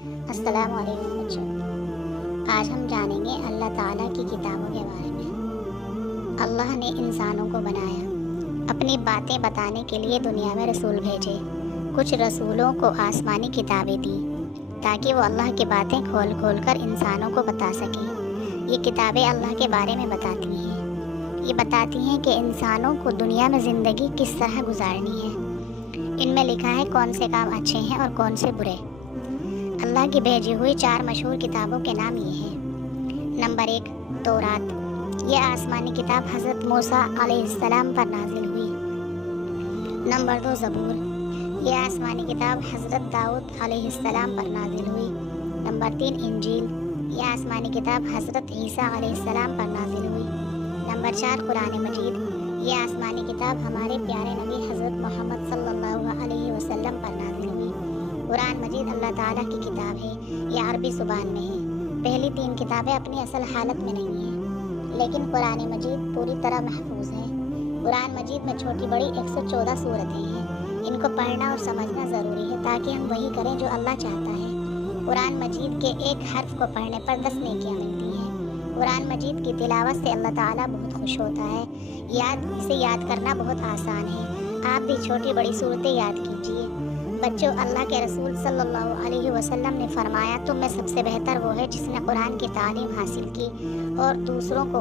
السلام علیکم بچوں، آج ہم جانیں گے اللہ تعالیٰ کی کتابوں کے بارے میں۔ اللہ نے انسانوں کو بنایا، اپنی باتیں بتانے کے لیے دنیا میں رسول بھیجے۔ کچھ رسولوں کو آسمانی کتابیں دی تاکہ وہ اللہ کی باتیں کھول کھول کر انسانوں کو بتا سکیں۔ یہ کتابیں اللہ کے بارے میں بتاتی ہیں، یہ بتاتی ہیں کہ انسانوں کو دنیا میں زندگی کس طرح گزارنی ہے۔ ان میں لکھا ہے کون سے کام اچھے ہیں اور کون سے برے۔ اللہ کی بھیجی ہوئی 4 مشہور کتابوں کے نام یہ ہیں۔ نمبر 1، تورات۔ یہ آسمانی کتاب حضرت موسیٰ علیہ السلام پر نازل ہوئی۔ نمبر 2، زبور۔ یہ آسمانی کتاب حضرت داؤد علیہ السلام پر نازل ہوئی۔ نمبر 3، انجیل۔ یہ آسمانی کتاب حضرت عیسیٰ علیہ السلام پر نازل ہوئی۔ نمبر 4، قرآن مجید۔ یہ آسمانی کتاب ہمارے پیارے نبی حضرت محمد صلی اللہ علیہ وسلم پر نازل ہوئی۔ قرآن مجید اللہ تعالیٰ کی کتاب ہے، یہ عربی زبان میں ہے۔ پہلی 3 کتابیں اپنی اصل حالت میں نہیں ہیں، لیکن قرآن مجید پوری طرح محفوظ ہے۔ قرآن مجید میں چھوٹی بڑی 114 صورتیں ہیں۔ ان کو پڑھنا اور سمجھنا ضروری ہے تاکہ ہم وہی کریں جو اللہ چاہتا ہے۔ قرآن مجید کے ایک حرف کو پڑھنے پر 10 نیکیاں ملتی ہیں۔ قرآن مجید کی تلاوت سے اللہ تعالیٰ بہت خوش ہوتا ہے۔ اسے یاد کرنا بہت آسان ہے۔ آپ بھی چھوٹی بڑی صورتیں یاد کیجیے۔ بچوں، اللہ کے رسول صلی اللہ علیہ وسلم نے فرمایا، تم میں سب سے بہتر وہ ہے جس نے قرآن کی تعلیم حاصل کی اور دوسروں کو